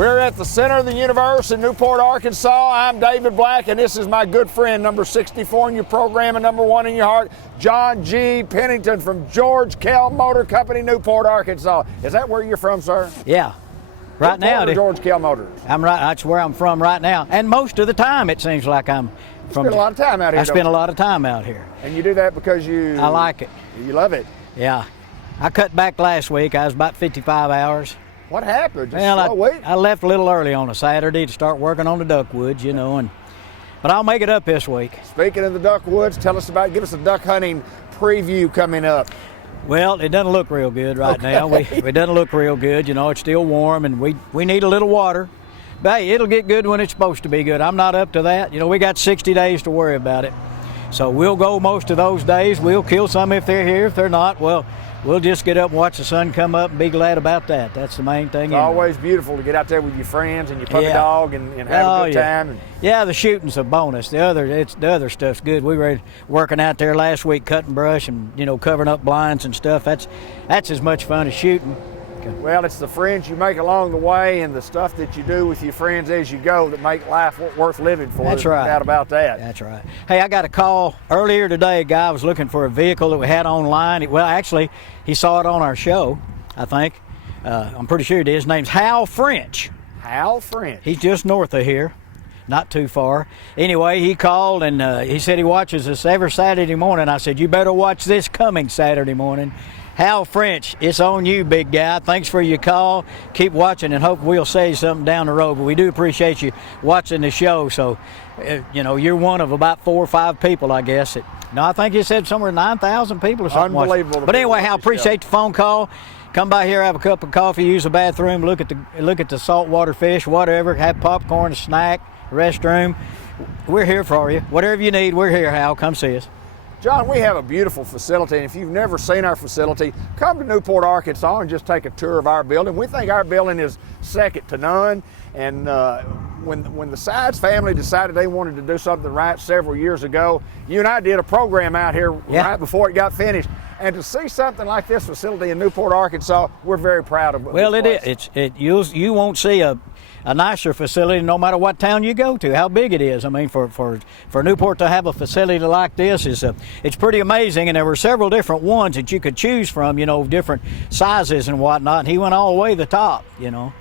We're at the center of the universe in Newport, Arkansas. I'm David Black, and this is my good friend, number 64 in your program and number 1 in your heart, John G. Pennington from Kell Motor Company, Newport, Arkansas. Is that where you're from, sir? Yeah. Right now, Kell Motors. I'm right. That's where I'm from right now, and most of the time it seems like I'm from. You spend a lot of time out here. I spend a lot of time out here. And you do that because I like it. You love it. Yeah. I cut back last week. I was about 55 hours. What happened? I left a little early on a Saturday to start working on the duckwoods, you know, but I'll make it up this week. Speaking of the duckwoods, give us a duck hunting preview coming up. Well, it doesn't look real good right now. It doesn't look real good. You know, it's still warm, and we need a little water. But hey, it'll get good when it's supposed to be good. I'm not up to that. You know, we got 60 days to worry about it. So we'll go most of those days. We'll kill some if they're here. If they're not, well, we'll just get up and watch the sun come up and be glad about that. That's the main thing. It's always beautiful to get out there with your friends and your puppy dog and have a good time. Yeah, the shooting's a bonus. The other stuff's good. We were working out there last week cutting brush and, you know, covering up blinds and stuff. That's as much fun as shooting. Well, it's the friends you make along the way and the stuff that you do with your friends as you go that make life worth living for. That's right. No doubt about that. That's right. Hey, I got a call earlier today. A guy was looking for a vehicle that we had online. Well, actually, he saw it on our show, I think. I'm pretty sure it is. His name's Hal French. Hal French. He's just north of here, not too far. Anyway, he called and he said he watches us every Saturday morning. I said, you better watch this coming Saturday morning. Hal French, it's on you, big guy. Thanks for your call. Keep watching and hope we'll say something down the road. But we do appreciate you watching the show. So, you know, you're one of about 4 or 5 people, I guess. I think you said somewhere 9,000 people or something. Unbelievable. But anyway, Hal, appreciate the phone call. Come by here, have a cup of coffee, use the bathroom, look at the saltwater fish, whatever. Have popcorn, a snack, restroom. We're here for you. Whatever you need, we're here, Hal. Come see us. John, we have a beautiful facility, and if you've never seen our facility, come to Newport, Arkansas, and just take a tour of our building. We think our building is second to none, and when the Sides family decided they wanted to do something right several years ago, you and I did a program out here right before it got finished. And to see something like this facility in Newport, Arkansas, we're very proud of it. Well, it is. You won't see a nicer facility no matter what town you go to, how big it is. I mean, for Newport to have a facility like this it's pretty amazing. And there were several different ones that you could choose from, you know, different sizes and whatnot. And he went all the way to the top, you know.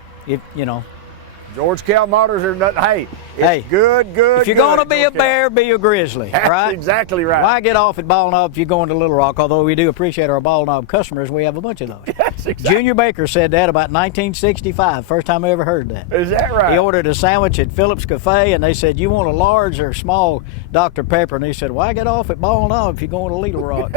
Kell Motors are nothing. Hey, good. If you're going to be a bear, be a grizzly, That's right? Exactly right. Why get off at Ball Knob if you're going to Little Rock? Although we do appreciate our Ball Knob customers, we have a bunch of those. Yes, exactly. Junior Baker said that about 1965. First time I ever heard that. Is that right? He ordered a sandwich at Phillips Cafe, and they said, "You want a large or small Dr. Pepper?" And he said, "Why get off at Ball Knob if you're going to Little Rock?"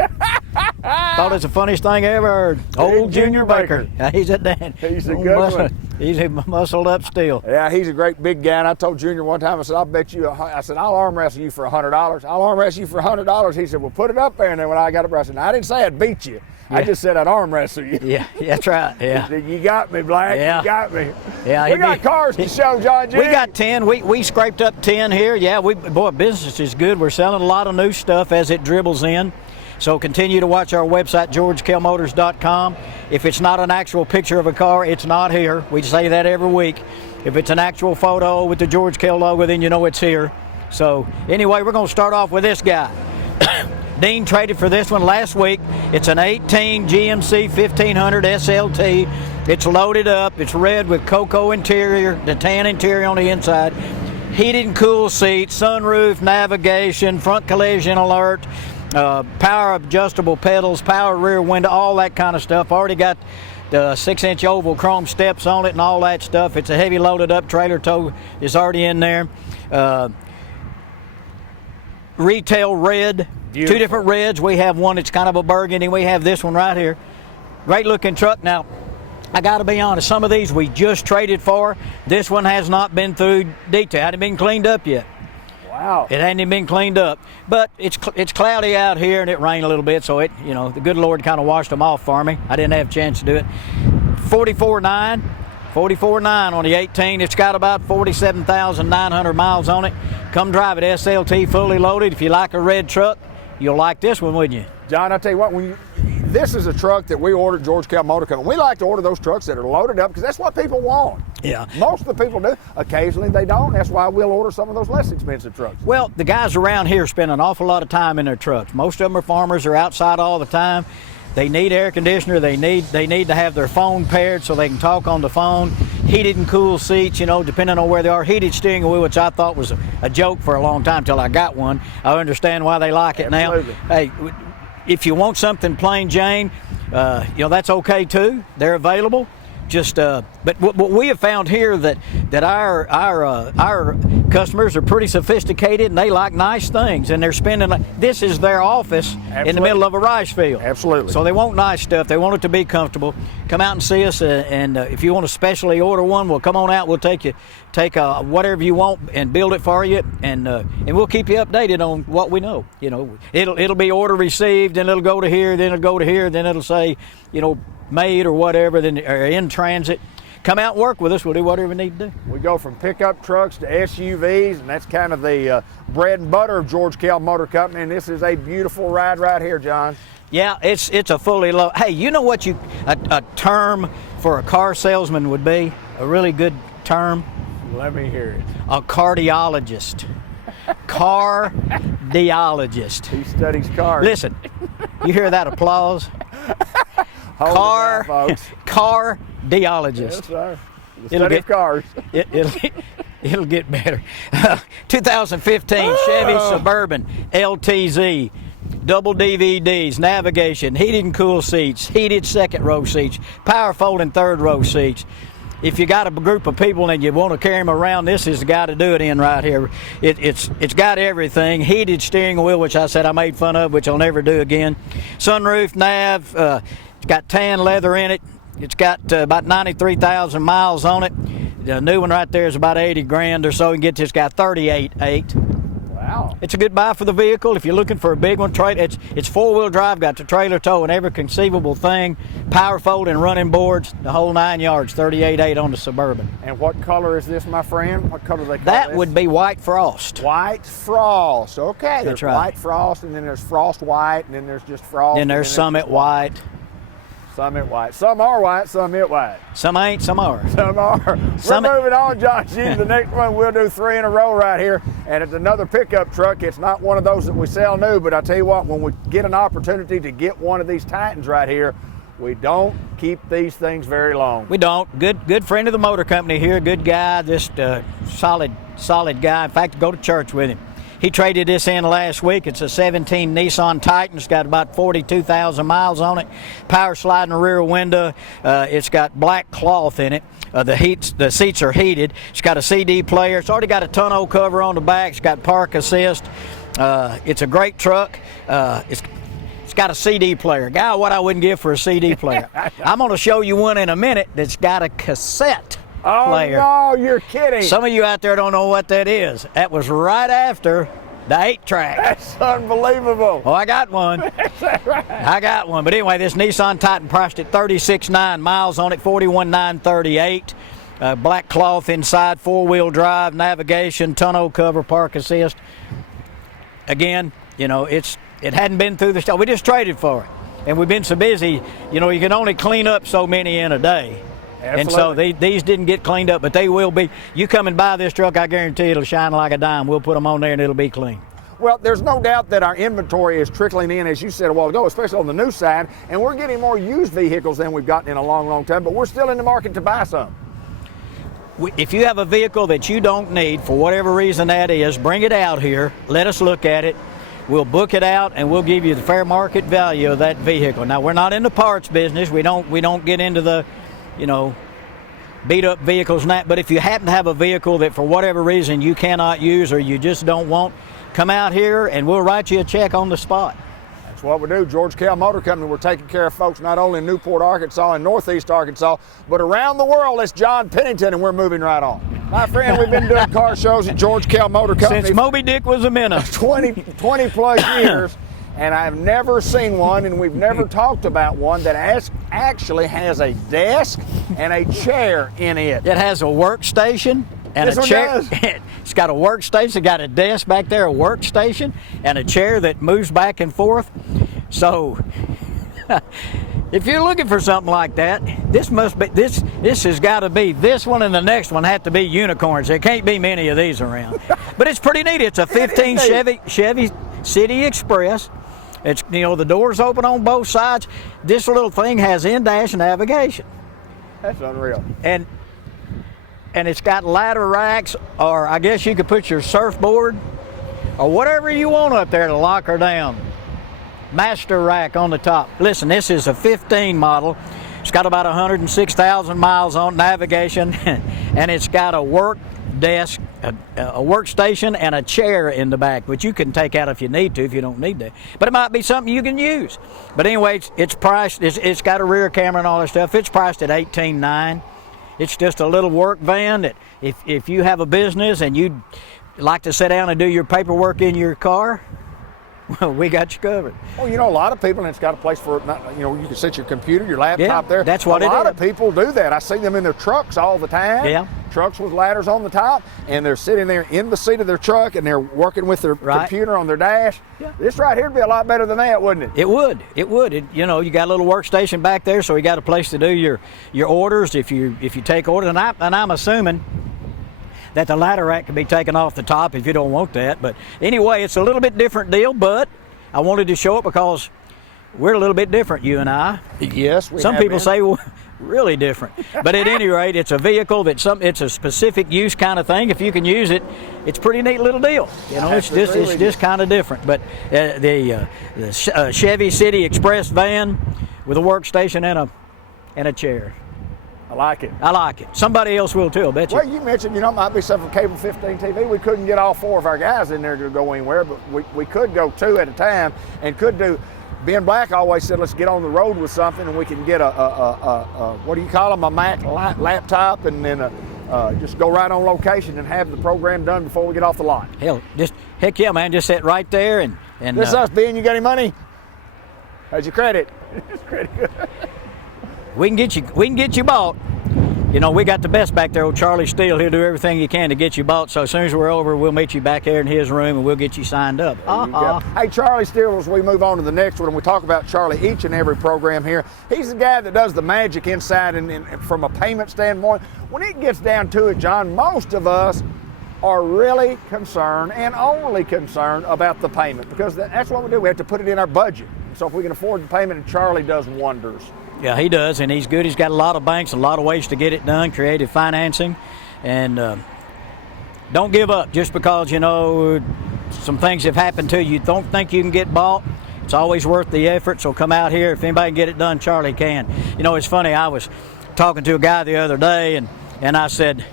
Thought it's the funniest thing I ever heard. Old Junior Baker. He's a Dan. He's a good one. He's muscled up still. Yeah, he's a great big guy. And I told Junior one time, I said, I'll arm wrestle you for $100. I'll arm wrestle you for $100. He said, well, put it up there. And then when I got up, I said, I didn't say I'd beat you. Yeah. I just said I'd arm wrestle you. Yeah, that's right. Yeah. He said, you got me, Black. Yeah. You got me. Yeah. We got cars to show, John G. We got 10. We scraped up 10 here. Yeah, business is good. We're selling a lot of new stuff as it dribbles in. So continue to watch our website, GeorgeKellMotors.com. If it's not an actual picture of a car, it's not here. We say that every week. If it's an actual photo with the George Kell logo, then you know it's here. So anyway, we're going to start off with this guy. Dean traded for this one last week. It's an 18 GMC 1500 SLT. It's loaded up. It's red with cocoa interior, the tan interior on the inside. Heated and cool seats, sunroof, navigation, front collision alert. Power adjustable pedals, power rear window, all that kind of stuff. Already got the 6-inch oval chrome steps on it and all that stuff. It's a heavy loaded up trailer tow is already in there. Retail red, Beautiful. 2 different reds. We have one that's kind of a burgundy. We have this one right here. Great looking truck. Now, I got to be honest, some of these we just traded for. This one has not been through detail. Hadn't been cleaned up yet. Wow. It hadn't even been cleaned up. But it's cloudy out here and it rained a little bit, so the good Lord kind of washed them off for me. I didn't have a chance to do it. 44.9 on the 18. It's got about 47,900 miles on it. Come drive it, SLT fully loaded. If you like a red truck, you'll like this one, wouldn't you? John, I'll tell you what, this is a truck that we ordered Kell Motor Company. We like to order those trucks that are loaded up because that's what people want. Yeah. Most of the people do. Occasionally they don't. That's why we'll order some of those less expensive trucks. Well, the guys around here spend an awful lot of time in their trucks. Most of them are farmers, are outside all the time. They need air conditioner. They need to have their phone paired so they can talk on the phone. Heated and cool seats, depending on where they are. Heated steering wheel, which I thought was a joke for a long time till I got one. I understand why they like it Absolutely. now. Hey, if you want something plain Jane, that's okay too. They're available. But what we have found here that our customers are pretty sophisticated and they like nice things, and they're spending this is their office. Absolutely. In the middle of a rice field. Absolutely. So they want nice stuff. They want it to be comfortable. Come out and see us, and if you want to specially order one, we'll come on out. We'll take whatever you want and build it for you, and we'll keep you updated on what we know. It'll be order received, and it'll go to here, then it'll go to here, then it'll say, made or whatever, then or in transit. Come out and work with us. We'll do whatever we need to do. We go from pickup trucks to SUVs, and that's kind of the bread and butter of George Kell Motor Company, and this is a beautiful ride right here, John. Yeah, it's a fully loaded. Hey, you know what a term for a car salesman would be? A really good term? Let me hear it. A cardiologist. Cardiologist. He studies cars. Listen, you hear that applause? Cardiologist. Yes, sir. The study of cars. It'll get better. 2015 Chevy Suburban LTZ. Double DVDs, navigation, heated and cool seats, heated second row seats, power folding third row seats. If you got a group of people and you want to carry them around, this is the guy to do it in right here. It's got everything. Heated steering wheel, which I said I made fun of, which I'll never do again. Sunroof, nav. It's got tan leather in it. It's got about 93,000 miles on it. The new one right there is about 80 grand or so. You can get this guy 38.8. Wow. It's a good buy for the vehicle. If you're looking for a big one, it's four-wheel drive, got the trailer tow and every conceivable thing, power folding, running boards, the whole 9 yards, 38.8 on the Suburban. And what color is this, my friend? What color do they call that this? Would be white frost. White frost. Okay. That's there's right. White frost, and then there's frost white, and then there's just frost. Then there's Summit white. Summit white. Some are white, some it white. Some ain't, some are. Some are. We're moving on, Josh. The next one we'll do 3 in a row right here. And it's another pickup truck. It's not one of those that we sell new, but I tell you what, when we get an opportunity to get one of these Titans right here, we don't keep these things very long. We don't. Good friend of the motor company here. Good guy. Just solid guy. In fact, go to church with him. He traded this in last week. It's a 17 Nissan Titan. It's got about 42,000 miles on it. Power sliding rear window. It's got black cloth in it. The seats are heated. It's got a CD player. It's already got a tonneau cover on the back. It's got park assist. It's a great truck. It's got a CD player. Guy, what I wouldn't give for a CD player. I'm going to show you one in a minute that's got a cassette player. Oh, no, you're kidding. Some of you out there don't know what that is. That was right after the 8-track. That's unbelievable. Oh, I got one. That's right. I got one. But anyway, this Nissan Titan priced at $36,900, miles on it, 41,938. Black cloth inside, four-wheel drive, navigation, tonneau cover, park assist. Again, it hadn't been through the stuff. We just traded for it. And we've been so busy, you can only clean up so many in a day. Absolutely. And so these didn't get cleaned up, but they will be. You come and buy this truck, I guarantee it'll shine like a dime. We'll put them on there and it'll be clean. Well, there's no doubt that our inventory is trickling in, as you said a while ago, especially on the new side, and we're getting more used vehicles than we've gotten in a long, long time, but we're still in the market to buy some. If you have a vehicle that you don't need, for whatever reason that is, bring it out here. Let us look at it. We'll book it out, and we'll give you the fair market value of that vehicle. Now, we're not in the parts business. We don't get into the, beat up vehicles and that, but if you happen to have a vehicle that for whatever reason you cannot use or you just don't want, come out here and we'll write you a check on the spot. That's what we do. George Kell Motor Company, we're taking care of folks not only in Newport, Arkansas and Northeast Arkansas, but around the world. It's John Pennington, and we're moving right on. My friend, we've been doing car shows at George Kell Motor Company since Moby Dick was a minute. 20 plus years. And I've never seen one, and we've never talked about one that actually has a desk and a chair in it. It has a workstation and this a chair. Does. It's got a workstation, it's got a desk back there, a workstation, and a chair that moves back and forth. So If you're looking for something like that, this must be this has got to be this one, and the next one have to be unicorns. There can't be many of these around. But it's pretty neat. It's a 15 Chevy City Express. It's, you know, the doors open on both sides. This little thing has in-dash navigation. That's unreal. And it's got ladder racks, or I guess you could put your surfboard or whatever you want up there to lock her down. Master rack on the top. Listen, this is a 15 model. It's got about 106,000 miles on navigation, and it's got a work desk, a workstation, and a chair in the back, which you can take out if you need to, if you don't need to. But it might be something you can use. But anyway, it's priced. It's got a rear camera and all that stuff. It's priced at $18,900. It's just a little work van that if you have a business and you'd like to sit down and do your paperwork in your car, well, we got you covered. Well, you know, a lot of people, and it's got a place for, you know, you can set your computer, your laptop there. That's what it is. A lot of people do that. I see them in their trucks all the time. Yeah. Trucks with ladders on the top, and they're sitting there in the seat of their truck, and they're working with their computer on their dash. Yeah. This right here would be a lot better than that, wouldn't it? It would. It would. You know, you got a little workstation back there, so you got a place to do your orders if you take orders. And I'm assuming that the ladder rack can be taken off the top if you don't want that. But anyway, it's a little bit different deal, but I wanted to show it because we're a little bit different, you and I. Yes, we Some have people been. say, well, really different. But at any rate, it's a vehicle it's a specific use kind of thing. If you can use it, it's a pretty neat little deal. You know, it's just kind of different. But the Chevy City Express van with a workstation and a chair. I like it. I like it. Somebody else will too, I bet you. Well, you mentioned, you know, it might be something for Cable 15 TV. We couldn't get all four of our guys in there to go anywhere, but we could go two at a time and could do. Ben Black always said, let's get on the road with something, and we can get a what do you call them, a Mac laptop, and then just go right on location and have the program done before we get off the lot. Heck yeah, man, just sit right there and this us, Ben, you got any money? How's your credit? It's credit good. We can get you bought. You know, we got the best back there, old Charlie Steele. He'll do everything he can to get you bought. So as soon as we're over, we'll meet you back there in his room and we'll get you signed up. Hey, Charlie Steele, as we move on to the next one, and we talk about Charlie each and every program here, he's the guy that does the magic inside and from a payment standpoint. When it gets down to it, John, most of us are really concerned and only concerned about the payment, because that's what we do. We have to put it in our budget. So if we can afford the payment, and Charlie does wonders. Yeah, he does, and he's good. He's got a lot of banks, a lot of ways to get it done, creative financing. And don't give up just because, you know, some things have happened to you. Don't think you can get bought. It's always worth the effort, so come out here. If anybody can get it done, Charlie can. You know, it's funny, I was talking to a guy the other day, and I said,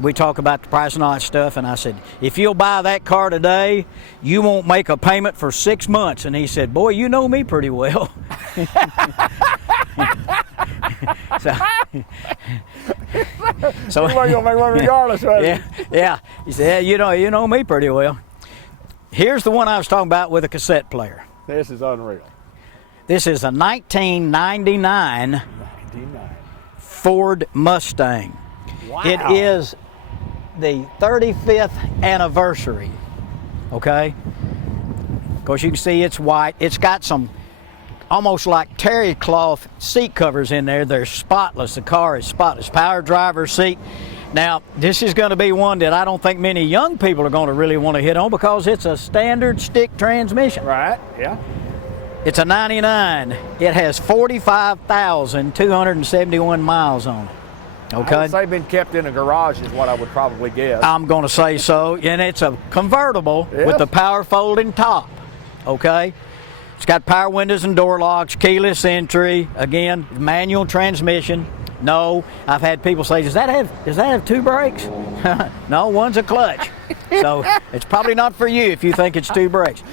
we talk about the price and all that stuff, and I said, if you'll buy that car today, you won't make a payment for 6 months. And he said, boy, you know me pretty well. So you're gonna make one regardless, right? Yeah. He said, yeah, you know me pretty well. Here's the one I was talking about with a cassette player. This is unreal. This is a 1999 Ford Mustang. Wow. It is the 35th anniversary. Okay? Of course, you can see it's white. It's got some almost like terry cloth seat covers in there. They're spotless. The car is spotless. Power driver's seat. Now, this is going to be one that I don't think many young people are going to really want to hit on because it's a standard stick transmission. Right, yeah. It's a 99. It has 45,271 miles on it. Okay. I would say been kept in a garage is what I would probably guess. I'm going to say so. And it's a convertible with the power folding top. Okay. It's got power windows and door locks, keyless entry, again, manual transmission. No, I've had people say, does that have two brakes? No, one's a clutch. So it's probably not for you if you think it's two brakes.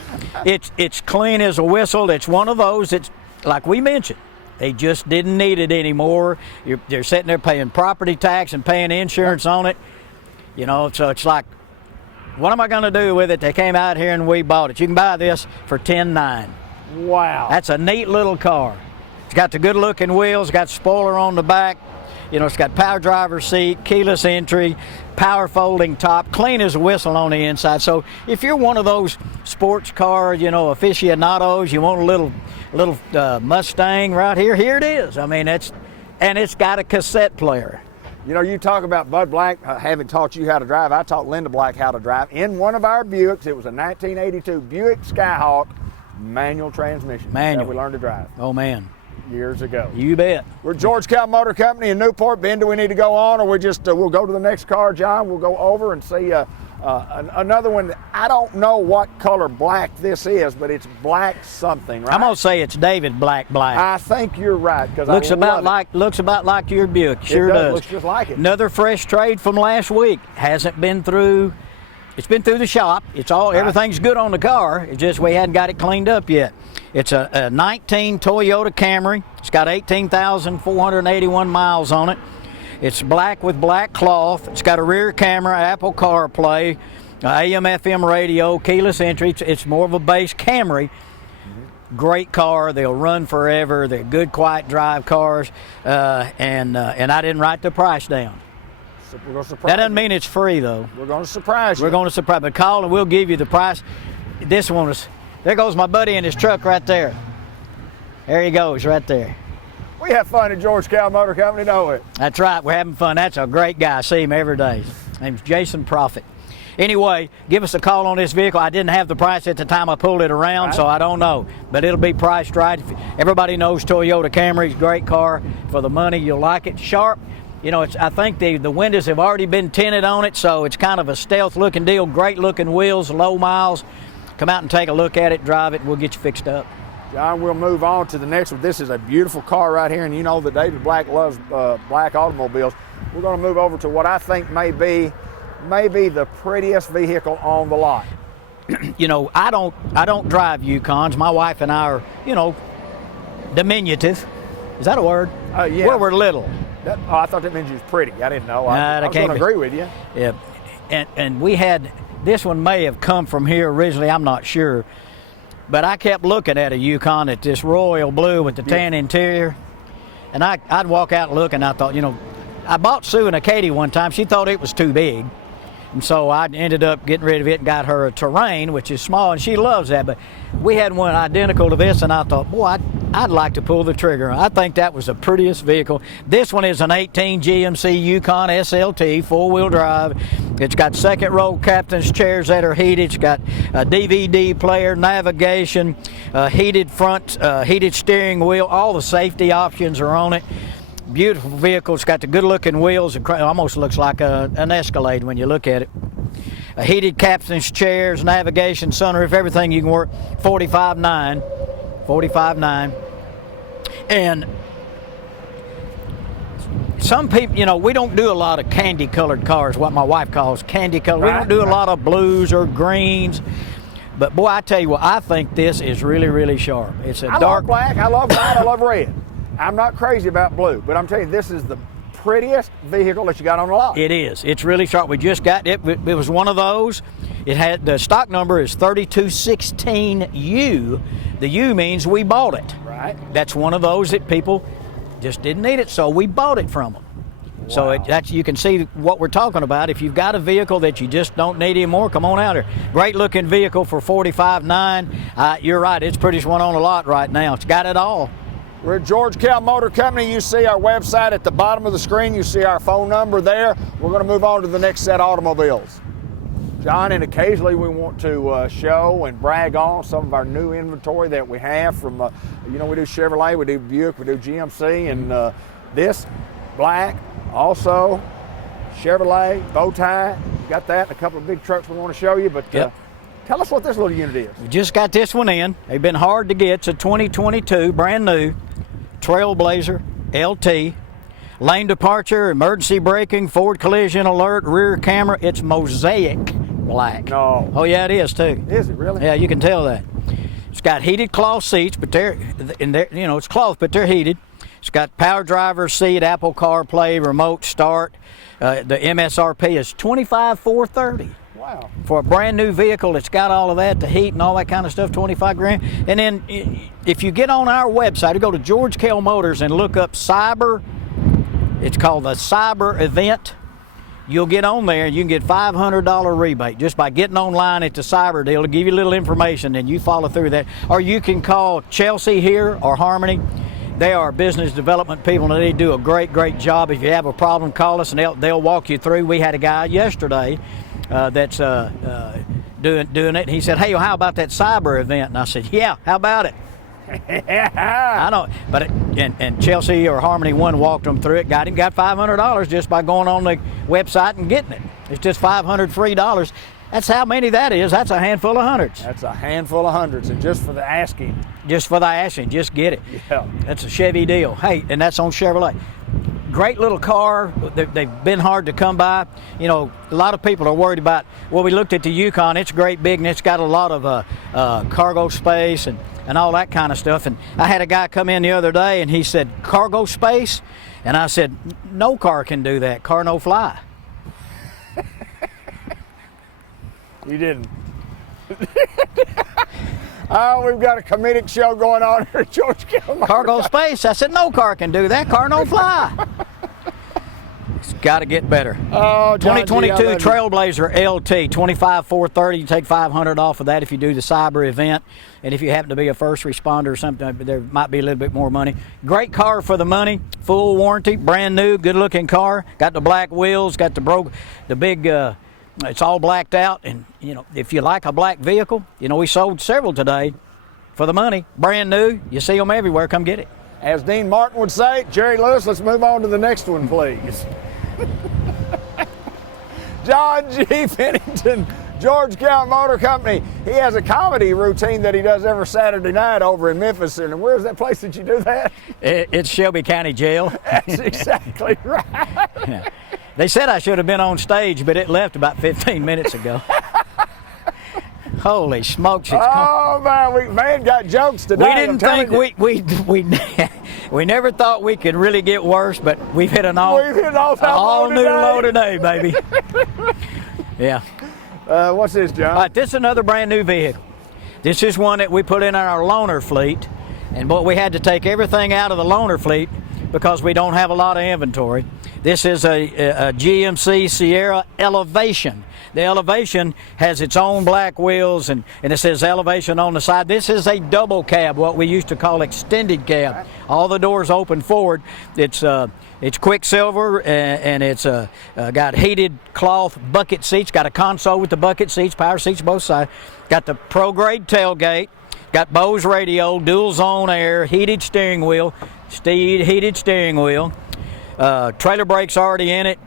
It's clean as a whistle. It's one of those that's, like we mentioned, they just didn't need it anymore. They're sitting there paying property tax and paying insurance on it. You know, so it's like, what am I going to do with it? They came out here and we bought it. You can buy this for $10,900. Wow. That's a neat little car. It's got the good looking wheels, got spoiler on the back. You know, it's got power driver seat, keyless entry, power folding top, clean as a whistle on the inside. So if you're one of those sports car, you know, aficionados, you want a little Mustang right here, here it is. I mean, it's got a cassette player. You know, you talk about Bud Black having taught you how to drive. I taught Linda Black how to drive in one of our Buicks. It was a 1982 Buick Skyhawk manual transmission. Manual. That we learned to drive. Oh, man. Years ago. You bet. We're George Kell Motor Company in Newport. Ben, do we need to go on, or we just we'll go to the next car, John? We'll go over and see another one. I don't know what color black this is, but it's black something, right? I'm gonna say it's David Black. I think you're right, because looks about like your Buick. Sure does. Looks just like it. Another fresh trade from last week. Hasn't been through. It's been through the shop. It's all everything's good on the car. It's just we hadn't got it cleaned up yet. It's a 19 Toyota Camry. It's got 18,481 miles on it. It's black with black cloth. It's got a rear camera, Apple CarPlay, AM/FM radio, keyless entry. It's more of a base Camry. Great car. They'll run forever. They're good, quiet drive cars. And I didn't write the price down. So we're gonna surprise that doesn't mean it's free, though. We're going to surprise you. We're going to surprise. But call and we'll give you the price. This one was. There goes my buddy in his truck right there. There he goes, right there. We have fun at George Kell Motor Company, don't we? That's right. We're having fun. That's a great guy. I see him every day. His name's Jason Profit. Anyway, give us a call on this vehicle. I didn't have the price at the time I pulled it around, so I don't know. But it'll be priced right. Everybody knows Toyota Camry's a great car. For the money, you'll like it. Sharp. You know, I think the windows have already been tinted on it, so it's kind of a stealth-looking deal. Great-looking wheels, low miles. Come out and take a look at it, drive it, and we'll get you fixed up. John, we'll move on to the next one. This is a beautiful car right here, and you know that David Black loves black automobiles. We're going to move over to what I think may be the prettiest vehicle on the lot. You know, I don't drive Yukons. My wife and I are, you know, diminutive. Is that a word? Yeah. Where we're little. I thought that meant you was pretty. I didn't know. I was going to agree with you. Yeah, and we had, this one may have come from here originally, I'm not sure. But I kept looking at a Yukon, at this royal blue with the tan interior. And I'd walk out and look, and I thought, you know, I bought Sue and a Katie one time. She thought it was too big. And so I ended up getting rid of it and got her a Terrain, which is small, and she loves that. But we had one identical to this, and I thought, boy, I'd like to pull the trigger. I think that was the prettiest vehicle. This one is an 18 GMC Yukon SLT, four-wheel drive. It's got second-row captain's chairs that are heated. It's got a DVD player, navigation, heated front, heated steering wheel. All the safety options are on it. Beautiful vehicle. It's got the good-looking wheels. It almost looks like an Escalade when you look at it. Heated captain's chairs, navigation, sunroof, everything you can work. $45,900. And some people, you know, we don't do a lot of candy-colored cars, what my wife calls candy-colored. We don't do a lot of blues or greens. But, boy, I tell you what, I think this is really, really sharp. It's a dark. I love black. I love white. I love red. I'm not crazy about blue, but I'm telling you, this is the prettiest vehicle that you got on the lot. It is. It's really sharp. We just got it. It was one of those. It had, the stock number is 3216U. The U means we bought it. Right. That's one of those that people just didn't need it, so we bought it from them. Wow. So that's, you can see what we're talking about. If you've got a vehicle that you just don't need anymore, come on out here. Great looking vehicle for $45,900. You're right. It's the prettiest one on the lot right now. It's got it all. We're at George Kell Motor Company. You see our website at the bottom of the screen. You see our phone number there. We're going to move on to the next set of automobiles. John, and occasionally we want to show and brag on some of our new inventory that we have from, you know, we do Chevrolet, we do Buick, we do GMC, and this, black, also Chevrolet, bow tie. Got that and a couple of big trucks we want to show you, but tell us what this little unit is. We just got this one in. They've been hard to get. It's a 2022, brand new, Trailblazer LT. Lane departure, emergency braking, forward collision alert, rear camera. It's mosaic black. No. Oh, yeah, it is, too. Is it really? Yeah, you can tell that. It's got heated cloth seats, but you know, it's cloth, but they're heated. It's got power driver seat, Apple CarPlay, remote start. The MSRP is $25,430. Wow. For a brand new vehicle, it's got all of that, the heat and all that kind of stuff, $25,000. And then if you get on our website, you go to George Kell Motors and look up Cyber It's called the Cyber Event. You'll get on there and you can get $500 rebate just by getting online at the Cyber deal to give you a little information, and you follow through that. Or you can call Chelsea here or Harmony. They are business development people, and they do a great job. If you have a problem, call us, and they'll walk you through. We had a guy yesterday that's doing it. He said, "Hey, how about that Cyber event?" And I said, "Yeah, how about it?" I know, but and Chelsea or Harmony One walked them through it. Got $500 just by going on the website and getting it. It's just $500 free dollars. That's how many that is. That's a handful of hundreds. That's a handful of hundreds, and just for the asking. Just for the asking, just get it. Yeah. That's a Chevy deal. Hey, and that's on Chevrolet. Great little car. They've been hard to come by. You know, a lot of people are worried about, well, we looked at the Yukon. It's great big, and it's got a lot of cargo space and all that kind of stuff. And I had a guy come in the other day, and he said, "Cargo space?" And I said, "No car can do that. Car no fly." You didn't. Oh, we've got a comedic show going on here at George Kell. Cargo space? I said, "No car can do that. Car no fly." It's got to get better. Oh, John 2022 Trailblazer LT, 25,430. You take $500 off of that if you do the Cyber event. And if you happen to be a first responder or something, there might be a little bit more money. Great car for the money, full warranty, brand new, good looking car. Got the black wheels, got the big, it's all blacked out. And, you know, if you like a black vehicle, you know, we sold several today for the money, brand new. You see them everywhere. Come get it. As Dean Martin would say, Jerry Lewis, let's move on to the next one, please. John G. Pennington, George Kell Motor Company. He has a comedy routine that he does every Saturday night over in Memphis. And where's that place that you do that? It's Shelby County Jail. That's exactly right. Yeah. They said I should have been on stage, but it left about 15 minutes ago. Holy smokes! Oh man, man got jokes today. We didn't think we never thought we could really get worse, but we've hit an all new low today, baby. Yeah. What's this, John? All right, this is another brand new vehicle. This is one that we put in our loaner fleet, but we had to take everything out of the loaner fleet because we don't have a lot of inventory. This is a GMC Sierra Elevation. The Elevation has its own black wheels, and it says Elevation on the side. This is a double cab, what we used to call extended cab. All the doors open forward. It's Quicksilver, and it's got heated cloth bucket seats. Got a console with the bucket seats, power seats both sides. Got the pro-grade tailgate. Got Bose radio, dual zone air, heated steering wheel, heated steering wheel. Trailer brakes already in it.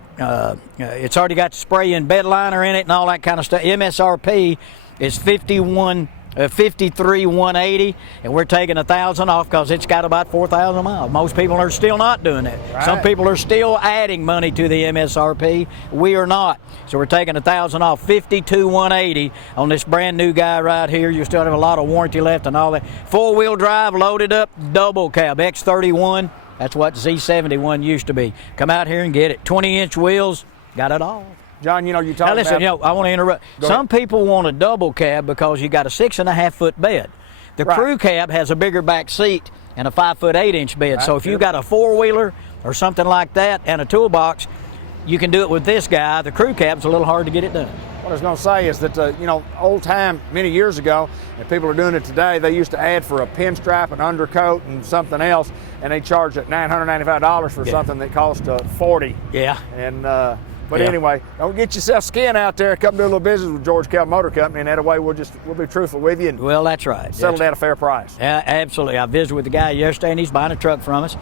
It's already got spray and bed liner in it and all that kind of stuff. MSRP is $53,180, and we're taking $1,000 off because it's got about 4,000 miles. Most people are still not doing that. Right. Some people are still adding money to the MSRP. We are not. So we're taking $1,000 off, $52,180 on this brand new guy right here. You still have a lot of warranty left and all that. 4-wheel drive, loaded up, double cab, X31. That's what Z71 used to be. Come out here and get it. 20-inch wheels, got it all. John, you know, you talking now listen, about... I want to interrupt. Some people want a double cab because you got a 6.5-foot bed. The crew cab has a bigger back seat and a 5-foot 8-inch bed. Right. So if you got a 4-wheeler or something like that and a toolbox, you can do it with this guy. The crew cab's a little hard to get it done. What I was going to say is that, you know, old time, many years ago, and people are doing it today, they used to add for a pinstripe, an undercoat, and something else, and they charged at $995 for something that cost $40. Yeah. And but anyway, don't get yourself skin out there. Come do a little business with George Kell Motor Company, and that way we'll be truthful with you and well, that's right. settle at a fair price. Yeah, absolutely. I visited with the guy yesterday, and he's buying a truck from us.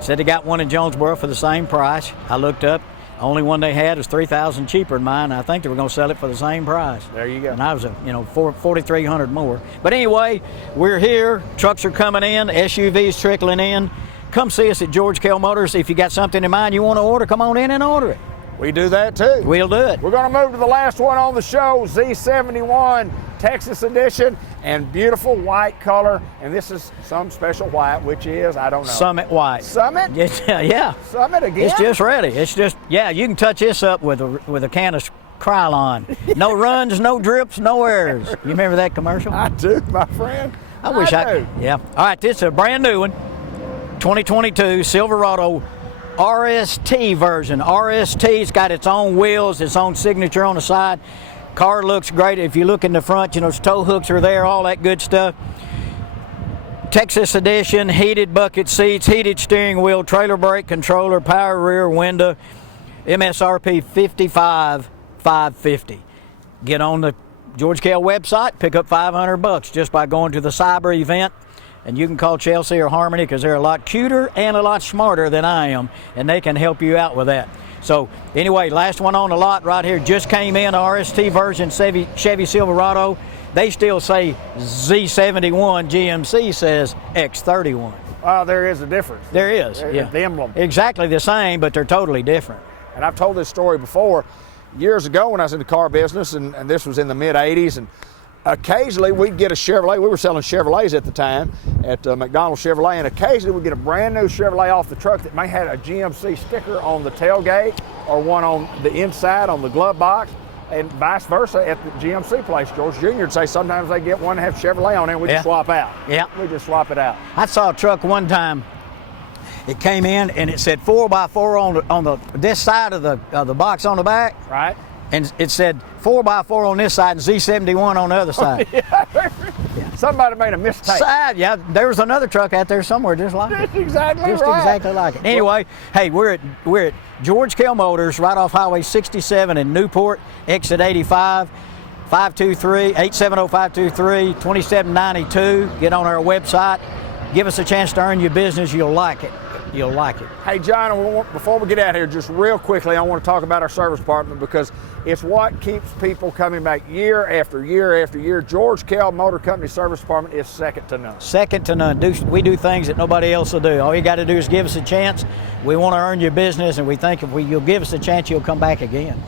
Said they got one in Jonesboro for the same price. I looked up. Only one they had was $3,000 cheaper than mine. I think they were going to sell it for the same price. There you go. And I was, $4,300 more. But anyway, we're here. Trucks are coming in. SUVs trickling in. Come see us at George Kell Motors. If you got something in mind you want to order, come on in and order it. We do that too. We'll do it. We're going to move to the last one on the show, Z71 Texas Edition, and beautiful white color. And this is some special white, which is, I don't know. Summit White. Summit? Yeah. Summit again? It's just ready. It's just, you can touch this up with a can of Krylon. No runs, no drips, no errors. You remember that commercial? I do, my friend. I wish I do. could. Yeah. All right, this is a brand new one. 2022 Silverado RST version. RST's got its own wheels, its own signature on the side. Car looks great. If you look in the front, you know, tow hooks are there, all that good stuff. Texas edition, heated bucket seats, heated steering wheel, trailer brake controller, power rear window, MSRP $55,550. Get on the George Kell website, pick up $500 just by going to the cyber event, and you can call Chelsea or Harmony because they're a lot cuter and a lot smarter than I am, and they can help you out with that. So anyway, last one on the lot right here just came in, RST version Chevy Silverado. They still say Z71, GMC says X31. There is a difference. There is, yeah. The emblem. Exactly the same, but they're totally different. And I've told this story before, years ago when I was in the car business, and this was in the mid-'80s, and occasionally we'd get a Chevrolet. We were selling Chevrolets at the time at McDonald's Chevrolet, and occasionally we'd get a brand new Chevrolet off the truck that may have a GMC sticker on the tailgate or one on the inside on the glove box, and vice versa at the GMC place. George Jr. would say sometimes they get one that have Chevrolet on it, and we just swap out. Yeah. We just swap it out. I saw a truck one time. It came in and it said 4x4 on this side of the box on the back. Right. And it said 4x4 on this side and Z71 on the other side. Yeah. Somebody made a mistake. Yeah, there was another truck out there somewhere just like it. Just exactly Just right. exactly like it. Anyway, hey, we're at George Kell Motors right off Highway 67 in Newport, exit 85, 523-870-523-2792. Get on our website. Give us a chance to earn your business. You'll like it. You'll like it. Hey, John, before we get out of here, just real quickly, I want to talk about our service department because it's what keeps people coming back year after year after year. George Kell Motor Company Service Department is second to none. Second to none. We do things that nobody else will do. All you got to do is give us a chance. We want to earn your business, and we think if you'll give us a chance, you'll come back again.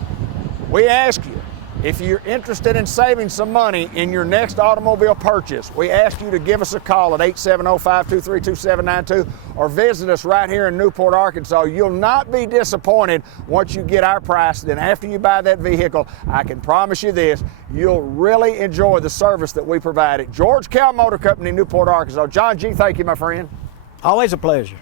We ask you, if you're interested in saving some money in your next automobile purchase, we ask you to give us a call at 870-523-2792 or visit us right here in Newport, Arkansas. You'll not be disappointed once you get our price. Then after you buy that vehicle, I can promise you this, you'll really enjoy the service that we provide at George Kell Motor Company, Newport, Arkansas. John G., thank you, my friend. Always a pleasure.